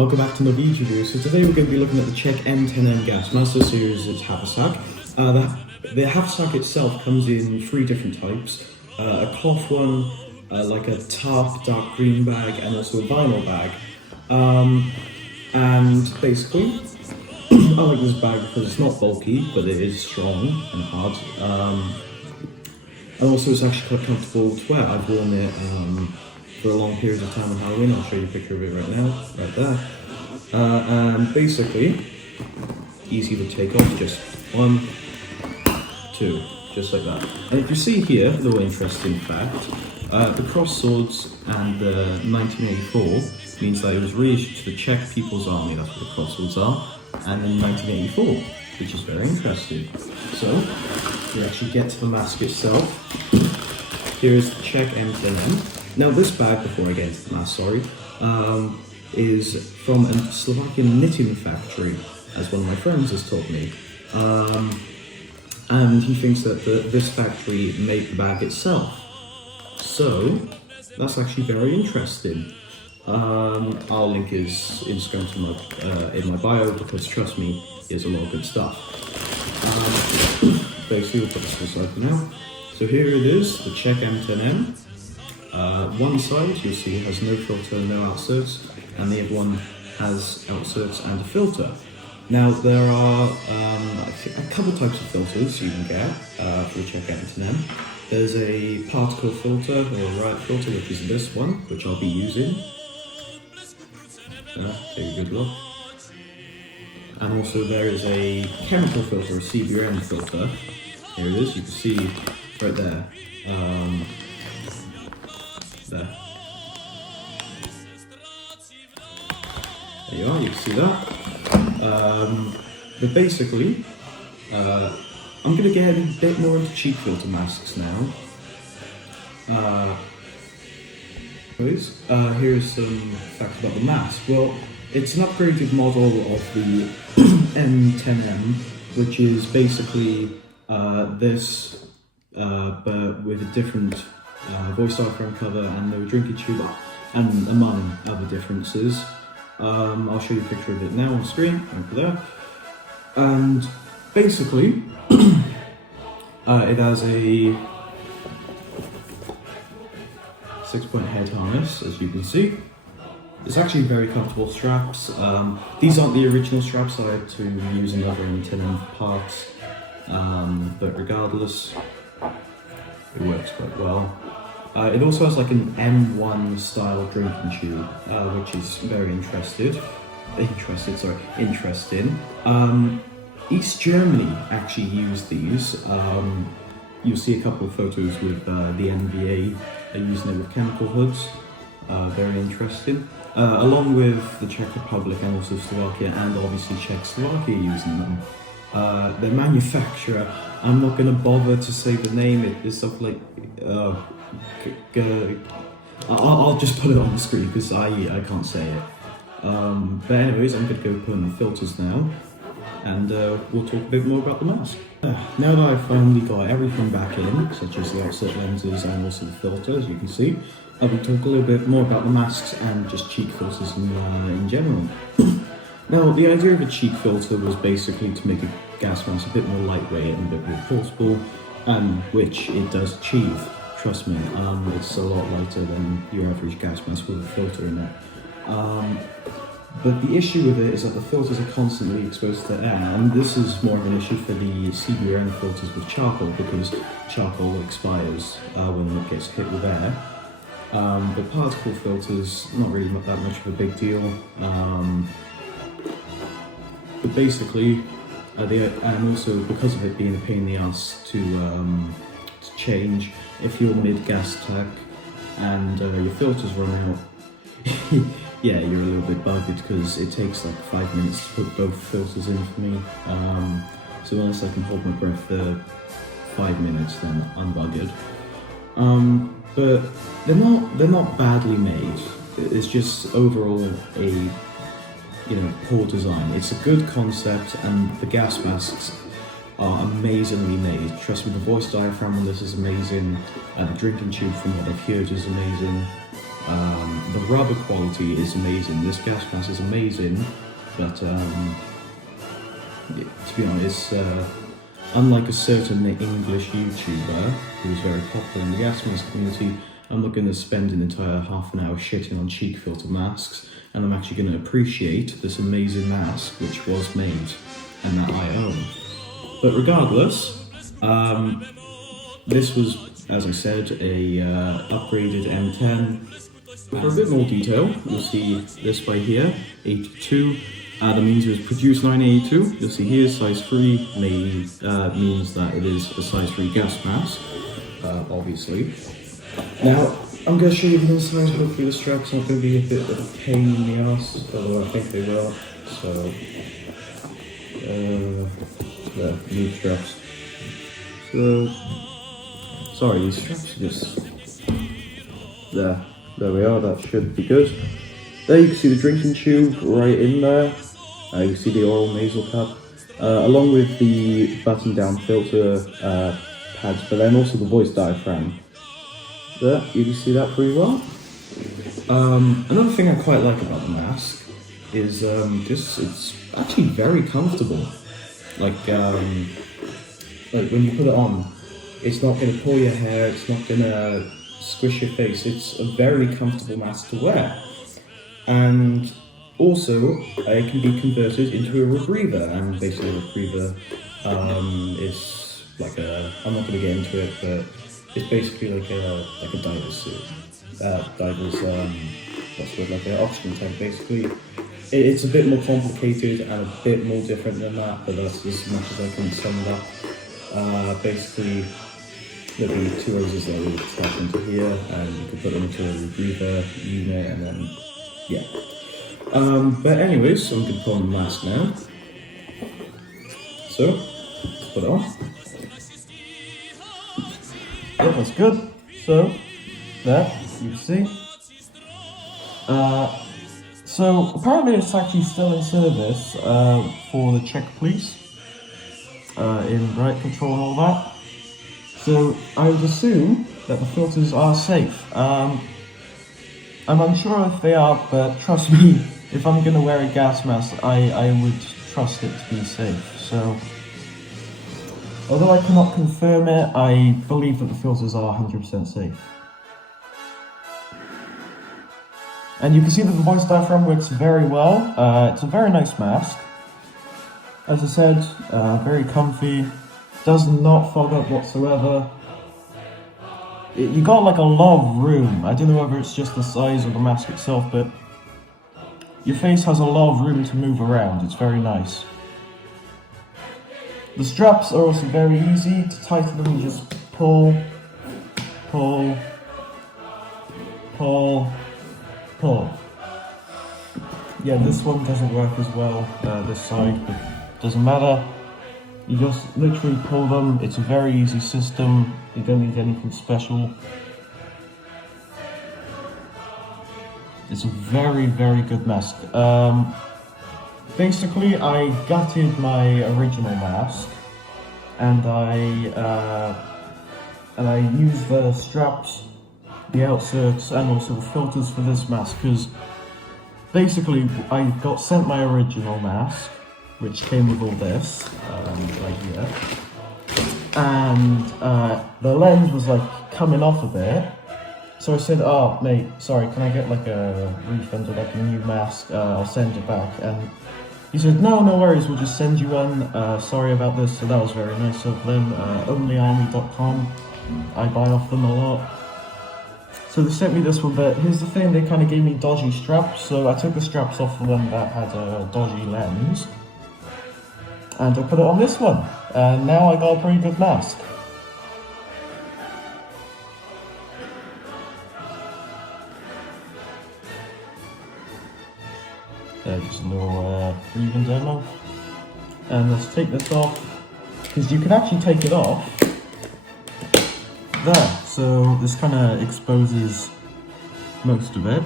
Welcome back to my video. So today we're going to be looking at the Czech m10m gas mask series. It's haversack. The haversack itself comes in three different types: a cloth one, like a tarp dark green bag, and also a vinyl bag. And basically, I like this bag because it's not bulky, but it is strong and hard. And also it's actually quite comfortable to wear. I've worn it for a long period of time on Halloween. I'll show you a picture of it right now, right there. And basically, easy to take off, just 1, 2, just like that. And if you see here, a little interesting fact, the cross swords and the 1984 means that it was reissued to the Czech People's Army, that's what the cross swords are, and in 1984, which is very interesting. So, we actually get to the mask itself. Here is the Czech m10m. Now this bag, before I get into the mask, is from a Slovakian knitting factory, as one of my friends has told me. And he thinks that this factory made the bag itself. So, that's actually very interesting. I'll link his Instagram to in my bio, because trust me, there's a lot of good stuff. Basically, we'll put this aside for now. So here it is, the Czech m10m. One side you'll see has no filter, no outserts, and the other one has outserts and a filter. Now there are a couple types of filters you can get for the Czech m10m. There's a particle filter or a riot filter, which is this one, which I'll be using. Take a good look. And also there is a chemical filter, a CBN filter. Here it is, you can see right there. There you are, you can see that. But basically, I'm going to get a bit more into cheek filter masks now. Here's some facts about the mask. Well, it's an upgraded model of the m10m, which is basically this, but with a different voice diaphragm cover and no drinking tube, and among other differences. I'll show you a picture of it now on screen, over there. And basically, it has a 6-point head harness, as you can see. It's actually very comfortable straps. These aren't the original straps, I had to use another m10m parts, but regardless, it works quite well. It also has like an M1 style drinking tube, which is very interesting. East Germany actually used these. You'll see a couple of photos with the NVA using it with chemical hoods. Very interesting. Along with the Czech Republic and also Slovakia, and obviously Czechoslovakia using them. Their manufacturer, I'm not going to bother to say the name, it is something like, I'll just put it on the screen because I can't say it. But anyways, I'm going to go put on the filters now, and we'll talk a bit more about the mask. Now that I've finally got everything back in, such as the offset lenses and also the filter, as you can see, I will talk a little bit more about the masks and just cheek filters in general. Now, the idea of a cheek filter was basically to make a gas mask a bit more lightweight and a bit more portable, and which it does achieve. Trust me, it's a lot lighter than your average gas mask with a filter in it. But the issue with it is that the filters are constantly exposed to air, and this is more of an issue for the CBN filters with charcoal, because charcoal expires when it gets hit with air. But particle filters, not really that much of a big deal. But basically, and also because of it being a pain in the ass to change, if you're mid-gas attack and your filters run out, yeah, you're a little bit bugged because it takes like 5 minutes to put both filters in for me. So unless I can hold my breath for 5 minutes, then I'm bugged. But they're not badly made. It's just overall a poor design. It's a good concept, and the gas masks are amazingly made. Trust me, the voice diaphragm on this is amazing. The drinking tube, from what I've heard, is amazing. The rubber quality is amazing. This gas mask is amazing, but to be honest, unlike a certain English YouTuber who is very popular in the gas mask community, I'm not going to spend an entire half an hour shitting on cheek filter masks, and I'm actually going to appreciate this amazing mask which was made and that I own. But regardless, this was, as I said, a upgraded M10. For a bit more detail, you'll see this by here, 82. That means it was produced 982. You'll see here size 3 means that it is a size 3 gas mask, obviously. Now, I'm going to show you the inside. Hopefully the straps aren't going to be a bit of a pain in the ass, although I think they will. So, there, new straps. So, sorry, these straps are just... There we are, that should be good. There you can see the drinking tube right in there. You can see the oral nasal cup, along with the button down filter pads, but then also the voice diaphragm. There, you can see that pretty well. Another thing I quite like about the mask is it's actually very comfortable. Like when you put it on, it's not going to pull your hair, it's not going to squish your face. It's a very comfortable mask to wear. And also, it can be converted into a rebreather, and basically a rebreather is like I'm not going to get into it, but it's basically like a diver's suit. Diver's, like an oxygen tank, basically. It's a bit more complicated and a bit more different than that, but that's as much as I can sum it up. Basically, there'll be 2 hoses that will attach into here, and you can put them into a rebreather unit, and then, yeah. But anyways, so I'm going to put on the mask now. So, let's put it on. Yep, that's good. So, there, you can see. So, apparently it's actually still in service for the Czech police, in riot control and all that. So, I would assume that the filters are safe. I'm unsure if they are, but trust me, if I'm going to wear a gas mask, I would trust it to be safe. So, although I cannot confirm it, I believe that the filters are 100% safe. And you can see that the voice diaphragm works very well. It's a very nice mask. As I said, very comfy. Does not fog up whatsoever. You got like a lot of room. I don't know whether it's just the size of the mask itself, but your face has a lot of room to move around. It's very nice. The straps are also very easy to tighten them. You just pull, pull, pull, pull. Yeah, this one doesn't work as well, this side, but doesn't matter. You just literally pull them. It's a very easy system. You don't need anything special. It's a very, very good mask. Basically, I gutted my original mask, and I used the straps, the outserts, and also the filters for this mask, because basically I got sent my original mask, which came with all this, right here, and the lens was like coming off a bit, so I said, oh mate, sorry, can I get like a refund or like a new mask, I'll send it back, and he said, no worries, we'll just send you one, sorry about this. So that was very nice of them. Onlyarmy.com, I buy off them a lot. So they sent me this one, but here's the thing, they kind of gave me dodgy straps, so I took the straps off the one that had a dodgy lens, and I put it on this one, and now I got a pretty good mask. Just a little breathing demo. And let's take this off, because you can actually take it off. There, so this kind of exposes most of it.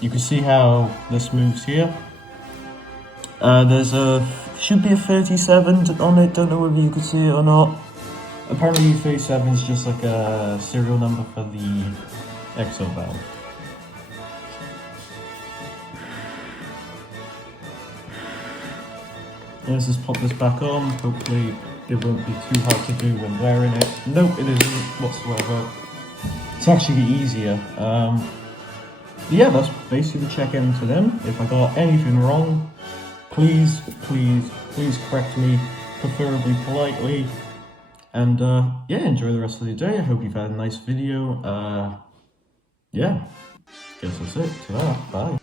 You can see how this moves here. Should be a 37 on it, don't know whether you can see it or not. Apparently 37 is just like a serial number for the exo valve. Let's just pop this back on. Hopefully it won't be too hard to do when wearing it. Nope, it isn't whatsoever. It's actually easier. Yeah, that's basically the check-in to them. If I got anything wrong, please correct me, preferably politely. And yeah, enjoy the rest of the day. I hope you've had a nice video. Yeah, guess that's it. Ta-da, bye.